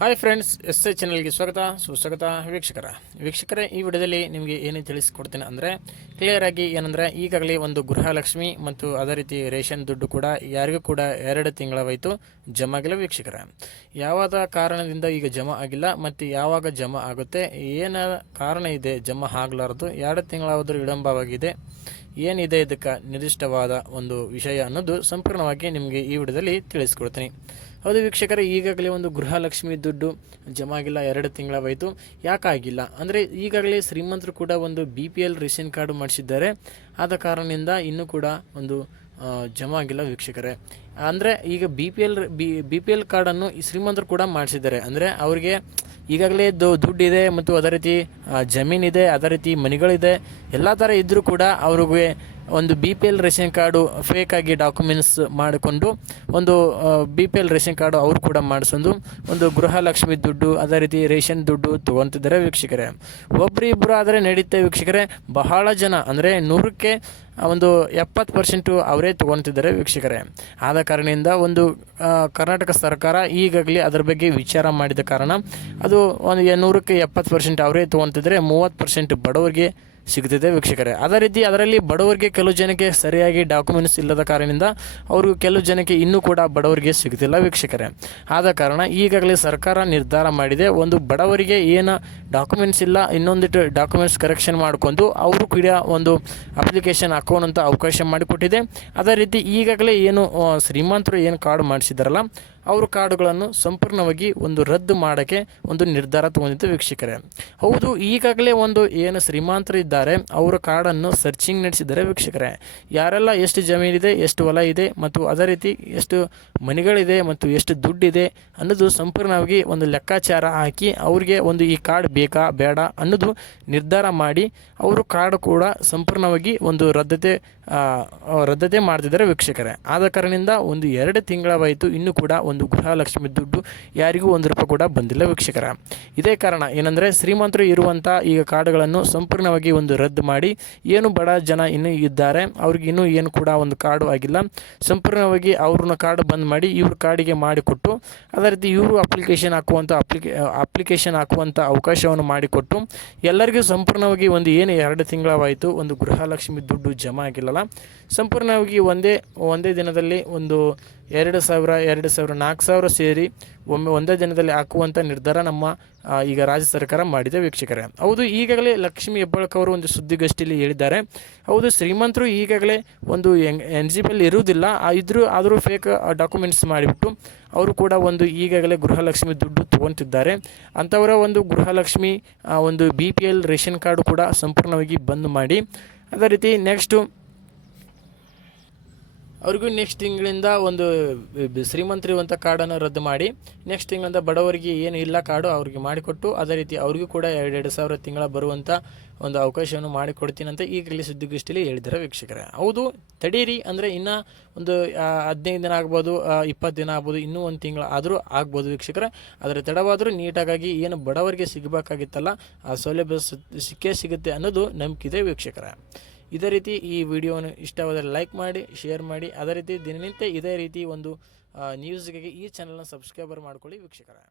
Hi friends, SI ಚಾನಲ್ಗೆ ಸ್ವಾಗತ ಸುಸ್ವಾಗತ. ವೀಕ್ಷಕರೇ, ಈ ವಿಡಿಯೋದಲ್ಲಿ ನಿಮಗೆ ಏನು ತಿಳಿಸ್ಕೊಡ್ತೇನೆ ಅಂದರೆ ಕ್ಲಿಯರ್ ಆಗಿ ಏನಂದರೆ ಈಗಾಗಲೇ ಒಂದು ಗೃಹಲಕ್ಷ್ಮಿ ಮತ್ತು ಅದೇ ರೀತಿ ರೇಷನ್ ದುಡ್ಡು ಕೂಡ ಯಾರಿಗೂ ಕೂಡ 2 ತಿಂಗಳವಾಯಿತು ಜಮಾ ಆಗಿಲ್ಲ. ವೀಕ್ಷಕರೇ, ಯಾವಾದ ಕಾರಣದಿಂದ ಈಗ ಜಮಾ ಆಗಿಲ್ಲ ಮತ್ತು ಯಾವಾಗ ಜಮಾ ಆಗುತ್ತೆ, ಏನು ಕಾರಣ ಇದೆ ಜಮಾ ಆಗಲಾರದು, 2 ತಿಂಗಳಾದರೂ ವಿಳಂಬವಾಗಿದೆ, ಏನಿದೆ ಇದಕ್ಕೆ ನಿರ್ದಿಷ್ಟವಾದ ಒಂದು ವಿಷಯ ಅನ್ನೋದು ಸಂಪೂರ್ಣವಾಗಿ ನಿಮಗೆ ಈ ವಿಡಿಯೋದಲ್ಲಿ ತಿಳಿಸ್ಕೊಡ್ತೀನಿ. ಹೌದು ವೀಕ್ಷಕರೇ, ಈಗಾಗಲೇ ಒಂದು ಗೃಹಲಕ್ಷ್ಮಿ ದುಡ್ಡು ಜಮಾ ಆಗಿಲ್ಲ, 2 ತಿಂಗಳವಾಯಿತು. ಯಾಕಾಗಿಲ್ಲ ಅಂದರೆ ಈಗಾಗಲೇ ಶ್ರೀಮಂತರು ಕೂಡ ಒಂದು BPL ರೇಷನ್ ಕಾರ್ಡು ಮಾಡಿಸಿದ್ದಾರೆ. ಆದ ಕಾರಣದಿಂದ ಇನ್ನೂ ಕೂಡ ಒಂದು ಜಮಾ ಆಗಿಲ್ಲ ವೀಕ್ಷಕರೇ. ಅಂದರೆ ಈಗ BPL ಕಾರ್ಡನ್ನು ಶ್ರೀಮಂತರು ಕೂಡ ಮಾಡಿಸಿದ್ದಾರೆ. ಅಂದರೆ ಅವರಿಗೆ ಈಗಾಗಲೇ ದುಡ್ಡಿದೆ ಮತ್ತು ಅದೇ ರೀತಿ ಜಮೀನಿದೆ, ಅದೇ ರೀತಿ ಮನೆಗಳಿದೆ, ಎಲ್ಲ ಥರ ಇದ್ದರೂ ಕೂಡ ಅವ್ರಿಗೆ ಒಂದು BPL ರೇಷನ್ ಕಾರ್ಡು ಫೇಕಾಗಿ ಡಾಕ್ಯುಮೆಂಟ್ಸ್ ಮಾಡಿಕೊಂಡು ಒಂದು BPL ರೇಷನ್ ಕಾರ್ಡು ಅವರು ಕೂಡ ಮಾಡಿಸೋದು ಒಂದು ಗೃಹಲಕ್ಷ್ಮಿ ದುಡ್ಡು ಅದೇ ರೀತಿ ರೇಷನ್ ದುಡ್ಡು ತೊಗೊತಿದ್ದಾರೆ ವೀಕ್ಷಕರೇ. ಒಬ್ಬರಿಬ್ಬರು ಆದರೆ ನಡೀತೆ ವೀಕ್ಷಕರೇ, ಬಹಳ ಜನ ಅಂದರೆ 100ಕ್ಕೆ ಒಂದು 70% ಅವರೇ ತೊಗೊತಿದ್ದಾರೆ ವೀಕ್ಷಕರೇ. ಆದ ಕಾರಣದಿಂದ ಒಂದು ಕರ್ನಾಟಕ ಸರ್ಕಾರ ಈಗಾಗಲೇ ಅದರ ಬಗ್ಗೆ ವಿಚಾರ ಮಾಡಿದ ಕಾರಣ ಅದು ಒಂದು 100ಕ್ಕೆ 70% ಅವರೇ ತೊಗೊತಿದ್ದಾರೆ, 30% ಬಡವರಿಗೆ ಸಿಗ್ತಿದೆ ವೀಕ್ಷಕರೇ. ಅದೇ ರೀತಿ ಅದರಲ್ಲಿ ಬಡವರಿಗೆ ಕೆಲವು ಜನಕ್ಕೆ ಸರಿಯಾಗಿ ಡಾಕ್ಯುಮೆಂಟ್ಸ್ ಇಲ್ಲದ ಕಾರಣದಿಂದ ಅವರು ಕೆಲವು ಜನಕ್ಕೆ ಇನ್ನೂ ಕೂಡ ಬಡವರಿಗೆ ಸಿಗ್ತಿಲ್ಲ ವೀಕ್ಷಕರೇ. ಆದ ಕಾರಣ ಈಗಾಗಲೇ ಸರ್ಕಾರ ನಿರ್ಧಾರ ಮಾಡಿದೆ, ಒಂದು ಬಡವರಿಗೆ ಏನು ಡಾಕ್ಯುಮೆಂಟ್ಸ್ ಇಲ್ಲ ಇನ್ನೊಂದಿಟ್ಟು ಡಾಕ್ಯುಮೆಂಟ್ಸ್ ಕರೆಕ್ಷನ್ ಮಾಡಿಕೊಂಡು ಅವರು ಕೂಡ ಒಂದು ಅಪ್ಲಿಕೇಶನ್ ಹಾಕೋಣಂತ ಅವಕಾಶ ಮಾಡಿಕೊಟ್ಟಿದೆ. ಅದೇ ರೀತಿ ಈಗಾಗಲೇ ಏನು ಶ್ರೀಮಂತರು ಏನು ಕಾರ್ಡ್ ಮಾಡಿಸಿದಾರಲ್ಲ ಅವ್ರ ಕಾರ್ಡುಗಳನ್ನು ಸಂಪೂರ್ಣವಾಗಿ ಒಂದು ರದ್ದು ಮಾಡೋಕ್ಕೆ ಒಂದು ನಿರ್ಧಾರ ತಗೊಂಡಿದ್ದು ವೀಕ್ಷಕರೇ. ಹೌದು, ಈಗಾಗಲೇ ಒಂದು ಏನು ಶ್ರೀಮಂತರು ಇದ್ದಾರೆ ಅವರ ಕಾರ್ಡನ್ನು ಸರ್ಚಿಂಗ್ ನಡೆಸಿದ್ದಾರೆ ವೀಕ್ಷಕರೇ. ಯಾರೆಲ್ಲ ಎಷ್ಟು ಜಮೀನಿದೆ, ಎಷ್ಟು ಹೊಲ ಇದೆ ಮತ್ತು ಅದೇ ರೀತಿ ಎಷ್ಟು ಮನೆಗಳಿದೆ ಮತ್ತು ಎಷ್ಟು ದುಡ್ಡಿದೆ ಅನ್ನೋದು ಸಂಪೂರ್ಣವಾಗಿ ಒಂದು ಲೆಕ್ಕಾಚಾರ ಹಾಕಿ ಅವ್ರಿಗೆ ಒಂದು ಈ ಕಾರ್ಡ್ ಬೇಕಾ ಬೇಡ ಅನ್ನೋದು ನಿರ್ಧಾರ ಮಾಡಿ ಅವರು ಕಾರ್ಡ್ ಕೂಡ ಸಂಪೂರ್ಣವಾಗಿ ಒಂದು ರದ್ದತೆ ಮಾಡ್ತಿದ್ದಾರೆ ವೀಕ್ಷಕರೇ. ಆದ ಕಾರಣದಿಂದ ಒಂದು 2 ತಿಂಗಳವಾಯಿತು, ಇನ್ನೂ ಕೂಡ ಒಂದು ಗೃಹಲಕ್ಷ್ಮಿ ದುಡ್ಡು ಯಾರಿಗೂ ₹1 ಕೂಡ ಬಂದಿಲ್ಲ ವೀಕ್ಷಕರ. ಇದೇ ಕಾರಣ ಏನಂದರೆ ಶ್ರೀಮಂತರು ಇರುವಂಥ ಈಗ ಕಾರ್ಡುಗಳನ್ನು ಸಂಪೂರ್ಣವಾಗಿ ಒಂದು ರದ್ದು ಮಾಡಿ ಏನು ಬಡ ಜನ ಇನ್ನೂ ಇದ್ದಾರೆ ಅವ್ರಿಗೆ ಇನ್ನೂ ಏನು ಕೂಡ ಒಂದು ಕಾರ್ಡು ಆಗಿಲ್ಲ, ಸಂಪೂರ್ಣವಾಗಿ ಅವ್ರನ್ನ ಕಾರ್ಡ್ ಬಂದ್ ಮಾಡಿ ಇವ್ರ ಕಾರ್ಡಿಗೆ ಮಾಡಿಕೊಟ್ಟು ಅದೇ ರೀತಿ ಇವರು ಅಪ್ಲಿಕೇಶನ್ ಹಾಕುವಂಥ ಅವಕಾಶವನ್ನು ಮಾಡಿಕೊಟ್ಟು ಎಲ್ಲರಿಗೂ ಸಂಪೂರ್ಣವಾಗಿ ಒಂದು ಏನು 2 ತಿಂಗಳವಾಯಿತು ಒಂದು ಗೃಹಲಕ್ಷ್ಮಿ ದುಡ್ಡು ಜಮಾ ಆಗಿಲ್ಲಲ್ಲ, ಸಂಪೂರ್ಣವಾಗಿ ಒಂದೇ ದಿನದಲ್ಲಿ ಒಂದು 2,000, 4,000 ಸೇರಿ ಒಂದೇ ದಿನದಲ್ಲಿ ಹಾಕುವಂಥ ನಿರ್ಧಾರ ನಮ್ಮ ಈಗ ರಾಜ್ಯ ಸರ್ಕಾರ ಮಾಡಿದೆ ವೀಕ್ಷಕರೇ. ಹೌದು, ಈಗಾಗಲೇ ಲಕ್ಷ್ಮೀ ಹೆಬ್ಬಾಳ್ಕರ್ ಅವರು ಒಂದು ಸುದ್ದಿಗೋಷ್ಠಿಯಲ್ಲಿ ಹೇಳಿದ್ದಾರೆ, ಹೌದು ಶ್ರೀಮಂತರು ಈಗಾಗಲೇ ಒಂದು ಎಲಿಜಿಬಲ್ ಇರುವುದಿಲ್ಲ, ಆದರೂ ಫೇಕ್ ಡಾಕ್ಯುಮೆಂಟ್ಸ್ ಮಾಡಿಬಿಟ್ಟು ಅವರು ಕೂಡ ಒಂದು ಈಗಾಗಲೇ ಗೃಹಲಕ್ಷ್ಮಿ ದುಡ್ಡು ತೊಗೊತಿದ್ದಾರೆ. ಅಂಥವರ ಒಂದು ಗೃಹಲಕ್ಷ್ಮಿ ಒಂದು BPL ರೇಷನ್ ಕಾರ್ಡು ಕೂಡ ಸಂಪೂರ್ಣವಾಗಿ ಬಂದ್ ಮಾಡಿ ಅದೇ ರೀತಿ ಅವ್ರಿಗೂ ನೆಕ್ಸ್ಟ್ ತಿಂಗಳಿಂದ ಒಂದು ಶ್ರೀಮಂತರಿರುವಂಥ ಕಾರ್ಡನ್ನು ರದ್ದು ಮಾಡಿ ನೆಕ್ಸ್ಟ್ ತಿಂಗಳಿಂದ ಬಡವರಿಗೆ ಏನು ಇಲ್ಲ ಕಾರ್ಡು ಅವ್ರಿಗೆ ಮಾಡಿಕೊಟ್ಟು ಅದೇ ರೀತಿ ಅವ್ರಿಗೂ ಕೂಡ 2,000 ತಿಂಗಳ ಬರುವಂಥ ಒಂದು ಅವಕಾಶವನ್ನು ಮಾಡಿಕೊಡ್ತೀನಿ ಅಂತ ಈಗಲೇ ಸುದ್ದಿಗೋಷ್ಠಿಯಲ್ಲಿ ಹೇಳಿದ್ದಾರೆ ವೀಕ್ಷಕರೇ. ಹೌದು, ತಡೀರಿ ಅಂದರೆ ಇನ್ನೂ ಒಂದು 15 ದಿನ ಆಗ್ಬೋದು, 20 ದಿನ ಆಗ್ಬೋದು, ಇನ್ನೂ 1 ತಿಂಗಳು ಆದರೂ ಆಗ್ಬೋದು ವೀಕ್ಷಕರೇ. ಆದರೆ ತಡವಾದರೂ ನೀಟಾಗಿ ಏನು ಬಡವರಿಗೆ ಸಿಗಬೇಕಾಗಿತ್ತಲ್ಲ ಆ ಸೌಲಭ್ಯ ಸಿಗುತ್ತೆ ಅನ್ನೋದು ನಂಬಿಕೆ ವೀಕ್ಷಕರೇ. ಇದೇ ರೀತಿ ಈ ವಿಡಿಯೋವನ್ನು ಇಷ್ಟವಾದರೆ ಲೈಕ್ ಮಾಡಿ, ಶೇರ್ ಮಾಡಿ, ಅದೇ ರೀತಿ ದಿನನಿತ್ಯ ಇದೇ ರೀತಿ ಒಂದು ನ್ಯೂಸ್ಗೆ ಈ ಚಾನಲ್ನ ಸಬ್ಸ್ಕ್ರೈಬರ್ ಮಾಡ್ಕೊಳ್ಳಿ ವೀಕ್ಷಕರೇ.